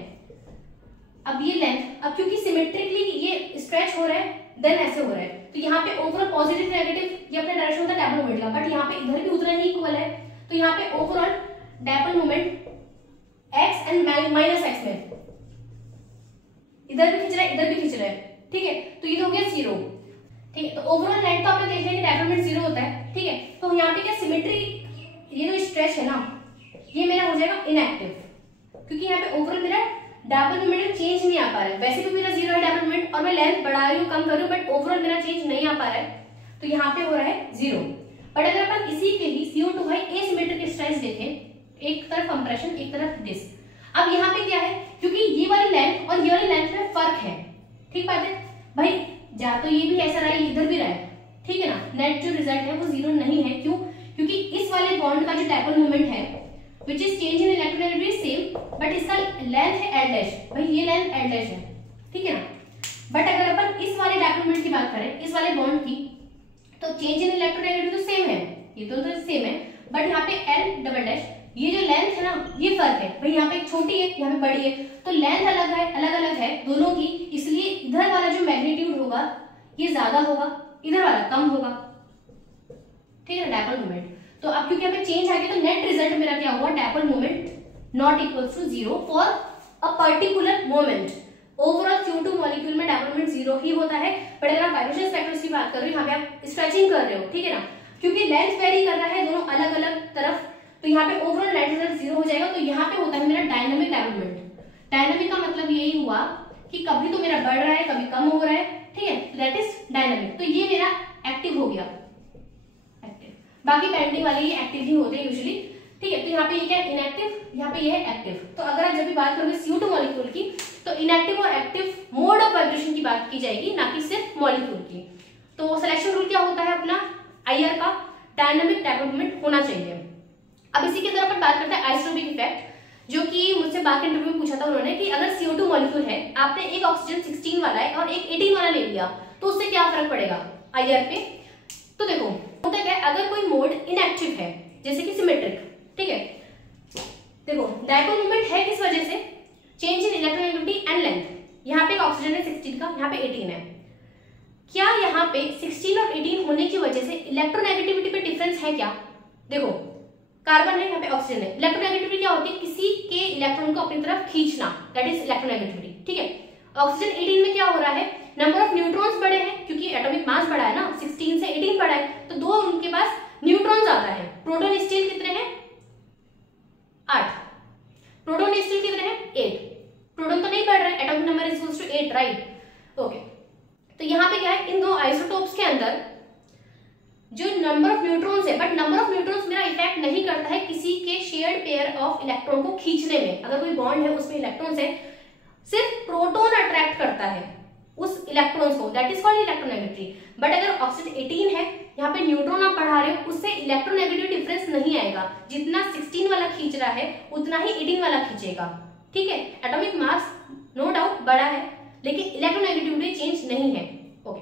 अब ये लेंथ, अब क्योंकि सिमेट्रिकली ये स्ट्रेच हो रहा है देन ऐसे हो रहा है, तो यहाँ पे ओवरऑल पॉजिटिव नेगेटिव ये अपना डायरेक्शन होता है डायपोल मोमेंट का, बट यहाँ पे इधर भी उतना ही इक्वल है, तो यहाँ पे overall dipole moment x and -x में इधर भी खींच रहा है इधर भी खींच रहा है, ठीक है। तो ये तो हो गया 0, ठीक है। तो ओवरऑल लेंथ तो आपने देख लिया कि डायपोल मोमेंट 0 होता है, ठीक है। तो यहाँ पे क्या सिमेट्री, ये जो स्ट्रेच है ना ये मेरा हो जाएगा इनएक्टिव, क्योंकि यहाँ पे ओवरऑल मेरा डायपोल मोमेंट चेंज नहीं आ पा रहा है। वैसे भी मेरा 0 है डायपोल मोमेंट और मैं लेंथ बढ़ा रही हूँ कम कर रही हूँ, बट ओवरऑल मेरा चेंज नहीं आ पा रहा है, तो यहाँ पे हो रहा है 0। बट अगर अपन इसी के ही CO2 है एसिमेट्रिक स्ट्रेच देखें, एक तरफ कंप्रेशन एक तरफ दिस, अब यहाँ पे क्या है, क्योंकि ये वाली लेंथ और ये वाली लेंथ में फर्क है, ठीक बात है भाई, जा तो ये भी ऐसा रहा है इधर भी रहा है, ठीक है ना। नेट जो रिजल्ट है वो 0 नहीं है, क्यों, क्योंकि इस वाले बॉन्ड का जो डायपोल मोमेंट है which is change in electronegativity same, but इसका लेंथ है L डैश, भाई ये लेंथ L डैश है, ठीक है ना। बट अगर अपन इस वाले डायपोल मोमेंट की बात करें, इस वाले बॉन्ड की, तो चेंज इन इलेक्ट्रोनेगेटिविटी तो सेम है, ये तो सेम है, बट यहाँ पे L डबल डैश, ये जो लेंथ है ना ये फर्क है, भाई यहाँ पे छोटी है यहाँ पे बड़ी है, तो लेंथ अलग है, अलग अलग है दोनों की, इसलिए इधर वाला जो मैग्नीट्यूड होगा ये ज्यादा होगा, इधर वाला कम होगा, ठीक है ना, डायपोल मोमेंट। तो अब क्योंकि यहाँ पे चेंज आ गया, तो नेट रिजल्ट मेरा क्या हुआ, dipole moment not equals to 0 for a particular moment. Overall CO2 molecule में डायपोल मोमेंट 0 ही होता है, बट अगर आप वाइब्रेशन स्पेक्ट्रम की बात कर रहे हो, यहाँ पे आप स्ट्रेचिंग कर रहे हो, ठीक है ना, क्योंकि लेंथ वेरी कर रहा है दोनों अलग अलग तरफ, तो यहाँ पे ओवरऑल नेट रिजल्ट 0 हो जाएगा। तो यहाँ पे होता है मेरा डायनामिक डायपोल मोमेंट। डायनामिक का मतलब यही हुआ कि कभी तो मेरा बढ़ रहा है कभी कम हो रहा है, ठीक है, दैट इज डायनामिक। तो ये मेरा एक्टिव हो गया, बाकी बेंडिंग वाले ये एक्टिव ही होते हैं यूजुअली, ठीक है। तो यहाँ पे ये क्या है इनएक्टिव, यहाँ पे ये है एक्टिव। तो अगर आप जब भी बात करोगे CO2 मॉलिक्यूल की, तो इनएक्टिव और एक्टिव मोड ऑफ वाइब्रेशन की बात की जाएगी, ना कि सिर्फ मॉलिक्यूल की। तो सिलेक्शन रूल क्या होता है अपना IR का, डायनामिक डायपोल मोमेंट होना चाहिए। अब इसी के तरफ अपन बात करते हैं आइसोटोपिक इफेक्ट, जो कि मुझसे बाकी इंटरव्यू में पूछा था उन्होंने कि अगर CO2 मॉलिक्यूल है, आपने एक ऑक्सीजन 16 वाला है और एक 18 वाला ले लिया, तो उससे क्या फर्क पड़ेगा IR पे। तो देखो होता क्या है, अगर कोई मोड इनएक्टिव है जैसे कि सिमेट्रिक, ठीक है, देखो डायपोल मोमेंट है किस वजह से, 18 है। क्या यहाँ पे 16 और 18 होने की वजह से इलेक्ट्रोनेगेटिविटी पे डिफरेंस है क्या? देखो कार्बन है, यहाँ पे ऑक्सीजन है। इलेक्ट्रोनेगेटिविटी क्या होती है? किसी के इलेक्ट्रॉन को अपनी तरफ खींचना, दैट इज इलेक्ट्रोनेगेटिविटी, ठीक है। ऑक्सीजन 18 में क्या हो रहा है? नंबर ऑफ न्यूट्रॉन्स बड़े हैं क्योंकि एटॉमिक मास बड़ा है ना, 16 से 18 बड़ा है, तो 2 उनके पास न्यूट्रॉन ज्यादा है। प्रोटॉन स्टील कितने हैं? 8। प्रोटॉन स्टील कितने हैं? 8। प्रोटॉन तो नहीं बढ़ रहा है, atomic number is equals to 8, right? Okay, तो यहाँ पे क्या है, इन दो आइसोटोप्स के अंदर जो नंबर ऑफ न्यूट्रॉन्स है, बट नंबर ऑफ न्यूट्रॉन्स मेरा इफेक्ट नहीं करता है किसी के शेयर्ड पेयर ऑफ इलेक्ट्रॉन को खींचने में। अगर कोई बॉन्ड है उसमें इलेक्ट्रॉन्स है, सिर्फ प्रोटॉन अट्रैक्ट करता है उस इलेक्ट्रॉन्स को, that is called electronegativity. But अगर ऑक्सीजन 18 है, यहाँ पे न्यूट्रॉन आप बढ़ा रहे हो, उससे इलेक्ट्रोनेगेटिव डिफरेंस नहीं आएगा। जितना 16 वाला खींच रहा है उतना ही 18 वाला खींचेगा, ठीक है। एटॉमिक मास नो डाउट बड़ा है, लेकिन इलेक्ट्रोनेगेटिविटी चेंज नहीं है। ओके,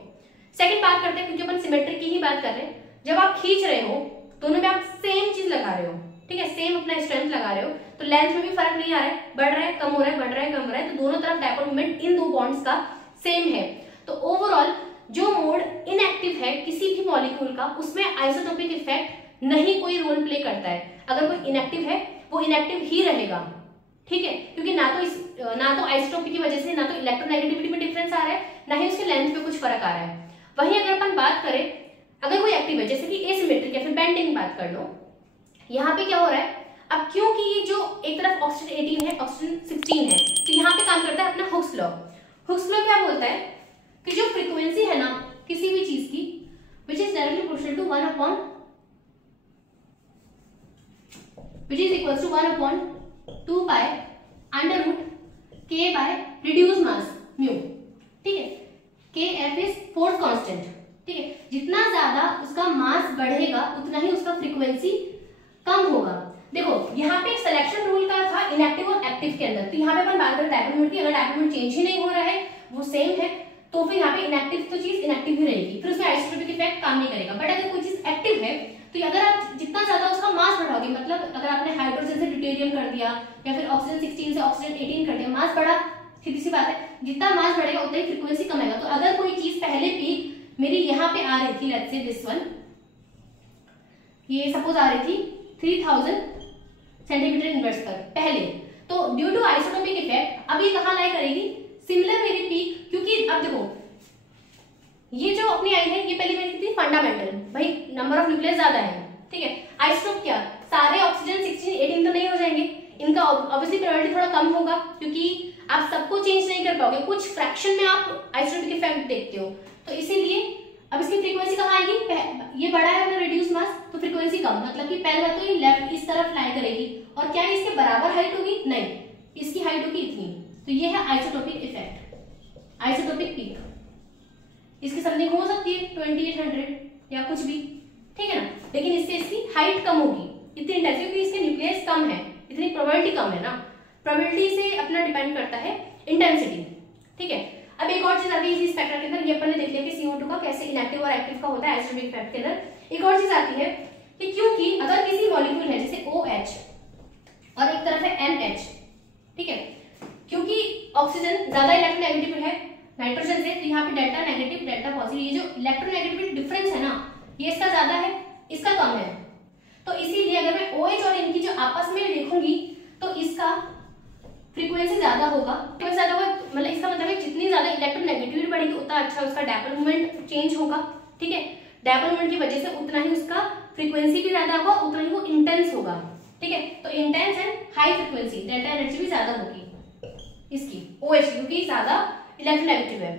सेकंड बात करते हैं, क्योंकि अपन सिमेट्रिक की ही बात कर रहे हैं। जब आप खींच रहे हो दोनों में आप सेम चीज लगा रहे हो, ठीक है, सेम अपना स्ट्रेंथ लगा रहे हो, तो लेंथ में भी फर्क नहीं आ रहा है, बढ़ रहा है कम हो रहा है, बढ़ रहा है कम हो रहा है, तो दोनों तरफ डायपोल मोमेंट इन दो बॉन्ड्स का सेम है। तो ओवरऑल जो मोड इनएक्टिव है किसी भी मॉलिक्यूल का, उसमें आइसोटोपिक इफेक्ट नहीं कोई रोल प्ले करता है। अगर कोई इनएक्टिव है वो इनएक्टिव ही रहेगा, ठीक है, क्योंकि ना तो आइसोटोपिक की वजह से ना तो इलेक्ट्रोनेगेटिविटी में डिफरेंस आ रहा है, ना ही उसके लेंथ पे कुछ फर्क आ रहा है। वहीं अगर अपन बात करें, अगर कोई एक्टिव है जैसे कि एसिमेट्रिक या फिर बेंडिंग बात कर लो, यहाँ पे क्या हो रहा है, अब क्योंकि ये जो एक तरफ ऑक्सीजन 18 है, ऑक्सीजन 16 है, तो यहाँ पे काम करता है अपना हुक्स लॉ। हुक्स लॉ क्या बोलता है कि जो फ्रीक्वेंसी है ना किसी भी चीज की, which is directly proportional to 1/2 pi under root k by reduce mass mu, ठीक है। kf इज फोर्स कांस्टेंट, ठीक है। जितना ज्यादा उसका मास बढ़ेगा उतना ही उसका फ्रीक्वेंसी कम होगा। देखो यहाँ पे सिलेक्शन रूल का था इनएक्टिव और एक्टिव के अंदर, तो यहाँ पे अपन बात करें डायपोल मोमेंट की। अगर डायपोल मोमेंट चेंज ही नहीं हो रहा है, वो सेम है, तो फिर यहाँ पे इनएक्टिव तो चीज इनएक्टिव ही रहेगी, फिर उसमें आइसोटोपिक इफेक्ट काम नहीं करेगा। बट अगर कोई चीज एक्टिव है, तो अगर आप जितना ज्यादा उसका मास बढ़ाओगे, मतलब अगर आपने हाइड्रोजन से ड्यूटेरियम कर दिया या फिर ऑक्सीजन 16 से ऑक्सीजन 18 कर दिया, मास बढ़ा, सीधी सी बात है, जितना मास बढ़ेगा उतना ही फ्रीक्वेंसी कम आएगा। तो अगर कोई चीज पहले पीक मेरी यहाँ पे आ रही थी, लेट्स से दिस वन, ये सपोज आ रही थी 3000 सेंटीमीटर इनवर्स पर पहले, तो ड्यू टू आइसोटोपिक इफेक्ट अब ये कहाँ लाई करेगी, सिमिलर मेरी पीक, क्योंकि अब देखो ये जो अपनी आई है, ये पहले मेरी थी फंडामेंटल, भाई नंबर ऑफ न्यूक्लियस ज्यादा है, ठीक है। आइसोटोप क्या, सारे ऑक्सीजन 16 18 तो नहीं हो जाएंगे, इनका ऑब्वियसली प्रोबेबिलिटी थोड़ा कम होगा, क्योंकि आप सबको चेंज नहीं कर पाओगे, कुछ फ्रैक्शन में आप आइसोटोपिक इफेक्ट देखते हो, तो इसीलिए अब इसकी फ्रीक्वेंसी कहाँ आएगी, ये बड़ा है अपना रिड्यूस मास, तो फ्रीक्वेंसी कम, मतलब कि पहले तो ये लेफ्ट इस तरफ लाई करेगी, और क्या इसके बराबर हाइट होगी, नहीं, इसकी हाइट होगी इतनी। तो ये है आइसोटोपिक इफेक्ट, आइसोटोपिक पीक। इसकी समथिंग हो सकती है 2800 या कुछ भी, ठीक है ना, लेकिन इससे इसकी हाइट कम होगी, इतनी इंटेंसिटी, क्योंकि इसके न्यूक्लियस कम है, इतनी प्रोबेबिलिटी कम है ना, प्रोबेबिलिटी से अपना डिपेंड करता है इंटेंसिटी, ठीक है। अब एक और चीज आती है इसी स्पेक्ट्रम के अंदर, ये अपन ने देख लिया कि CO2 का कैसे इनएक्टिव और एक्टिव का होता है आइसोटोपिक इफेक्ट के अंदर। एक और चीज आती है कि क्योंकि अगर किसी मॉलिक्यूल है जैसे OH और एक तरफ है NH, ठीक है, क्योंकि ऑक्सीजन ज्यादा इलेक्ट्रोनेगेटिव है नाइट्रोजन से, तो यहाँ पे डेल्टा नेगेटिव डेल्टा पॉजिटिव, ये जो इलेक्ट्रोनेगेटिविटी डिफरेंस है ना, ये इसका ज्यादा है इसका कम है, तो इसीलिए अगर मैं OH और इनकी जो आपस में लिखूंगी तो इसका फ्रीक्वेंसी ज्यादा होगा, ज्यादा होगा, मतलब इसका मतलब है जितनी ज्यादा इलेक्ट्रोनेगेटिविटी बढ़ेगी उतना अच्छा उसका डायपोल मोमेंट चेंज होगा, ठीक है। डायपोल मोमेंट की वजह से उतना ही उसका फ्रीक्वेंसी भी ज्यादा होगा, उतना ही वो इंटेंस होगा, ठीक है। तो intense and high frequency, delta energy भी ज्यादा होगी इसकी OH, क्योंकि ज्यादा इलेक्ट्रोनेगेटिव है।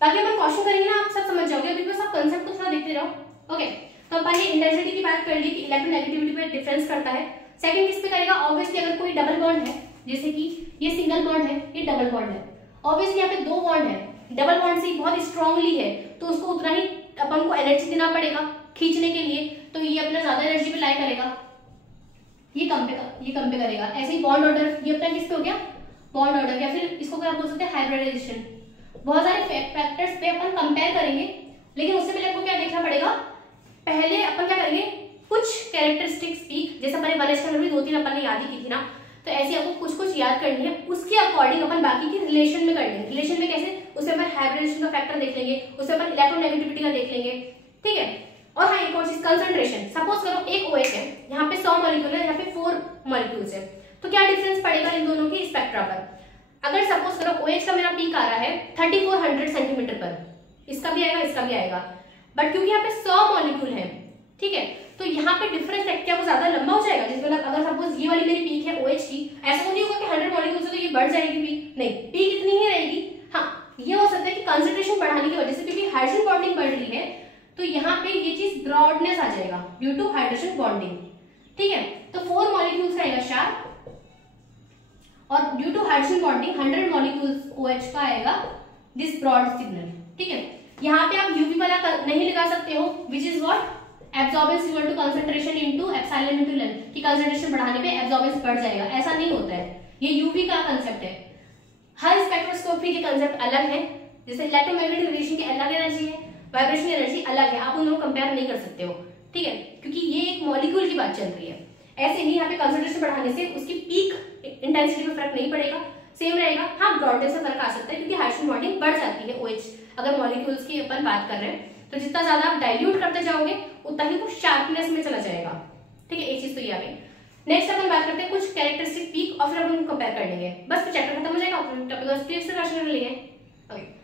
बाकी अपन क्वेश्चन करेंगे ना, आप सब समझ जाओगे, अभी बस आप कंसेप्ट को थोड़ा देखते रहो। ओके, तो अपन ने इंटेंसिटी की बात कर ली कि इलेक्ट्रोनेगेटिविटी पे डिफरेंस करता है। सेकंड किस पे करेगा, ऑब्वियसली अगर कोई डबल बॉन्ड है, जैसे कि ये सिंगल बॉन्ड है, ये डबल बॉन्ड है, ऑब्वियसली यहाँ पे 2 बॉन्ड है, डबल बॉन्ड से बहुत स्ट्रांगली है, तो उसको उतना ही अपन को एनर्जी देना पड़ेगा खींचने के लिए, तो ये अपना ज्यादा एनर्जी पे लाई करेगा, ये कम पे करेगा। ऐसे ही बॉन्ड ऑर्डर, ये अपना किस पे हो गया, बॉन्ड ऑर्डर, या फिर इसको क्या बोल सकते हैं, हाइब्रिडाइजेशन। बहुत सारे फैक्टर्स पे अपन कंपेयर करेंगे, लेकिन उससे पहले आपको क्या देखना पड़ेगा, पहले अपन क्या करेंगे, कुछ कैरेक्टरिस्टिक्स पीक, जैसे अपने 1H के अंदर भी 2-3 अपन ने याद ही की थी ना, तो ऐसे आपको कुछ याद करनी है, उसके अकॉर्डिंग अपन बाकी की रिलेशन में कर लेंगे। रिलेशन में कैसे, उसमें अपन हाइब्रिडेशन का फैक्टर देख लेंगे, उसमें अपन इलेक्ट्रोनेगेटिविटी का देख लेंगे, ठीक है। और हाँ एक और चीज, कंसंट्रेशन। सपोज करो एक OH है, यहाँ पे 100 मॉलिक्यूल है, यहाँ पे 4 मॉलिक्यूल्स है, तो क्या डिफरेंस पड़ेगा इन दोनों की स्पेक्ट्रा पर। अगर सपोज करो OH का मेरा पीक आ रहा है 3400 सेंटीमीटर पर, इसका भी आएगा, इसका भी आएगा, बट क्योंकि यहाँ पे 100 मॉलिक्यूल है, ठीक है, तो यहाँ पे डिफरेंस क्या वो ज्यादा लंबा हो जाएगा। जिसमें अगर सपोज ये वाली मेरी पीक है OH की, ऐसा तो नहीं होगा कि 100 मॉलिक्यूल से तो ये बढ़ जाएगी पीक, नहीं, पीक इतनी ही रहेगी। हाँ ये हो सकता है कि कंसंट्रेशन बढ़ाने की वजह से, क्योंकि हाइड्रोजन बॉन्डिंग बढ़ रही है, तो यहाँ पे ये चीज ब्रॉडनेस आ जाएगा ड्यू टू हाइड्रोजन बॉन्डिंग, ठीक है। तो 4 मॉलिक्यूल्स आएगा शार्प, और due to hydrogen bonding 100 molecules OH का आएगा दिस ब्रॉड सिग्नल, ठीक है। यहाँ पे आप यूवी वाला नहीं लगा सकते हो, which is what absorbance equal to concentration into epsilon into length, कि कंसंट्रेशन बढ़ाने पे एब्जॉर्बेंस बढ़ जाएगा, ऐसा नहीं होता है, ये यूवी का कंसेप्ट है। हर स्पेक्ट्रोस्कोपी के कंसेप्ट अलग है, जैसे इलेक्ट्रोमैग्नेटिक रेडिएशन की अलग एनर्जी है, वाइब्रेशन एनर्जी अलग है, आप उन दोनों को कंपेयर नहीं कर सकते हो, ठीक है, क्योंकि ये एक मॉलिक्यूल की बात चल रही है। ऐसे ही यहाँ पे कंसंट्रेशन बढ़ाने से उसकी पीक इंटेंसिटी में फर्क नहीं पड़ेगा, सेम रहेगा। हाँ ब्रॉडनेस में फर्क आ सकता है, क्योंकि हाइड्रोजन बॉन्डिंग बढ़ जाती है OH, अगर मॉलिक्यूल्स की अपन बात कर रहे हैं, तो जितना ज्यादा आप डाइल्यूट करते जाओगे उतना ही वो शार्पनेस में चला जाएगा, ठीक है। एक चीज तो ये आ गई। नेक्स्ट अपन बात करते हैं कुछ कैरेक्टरिस्टिक पीक और फिर अपन कंपेयर कर लेंगे, बस फिर चैप्टर खत्म हो जाएगा, टॉपिक क्लियर से क्वेश्चन कर लेंगे। ओके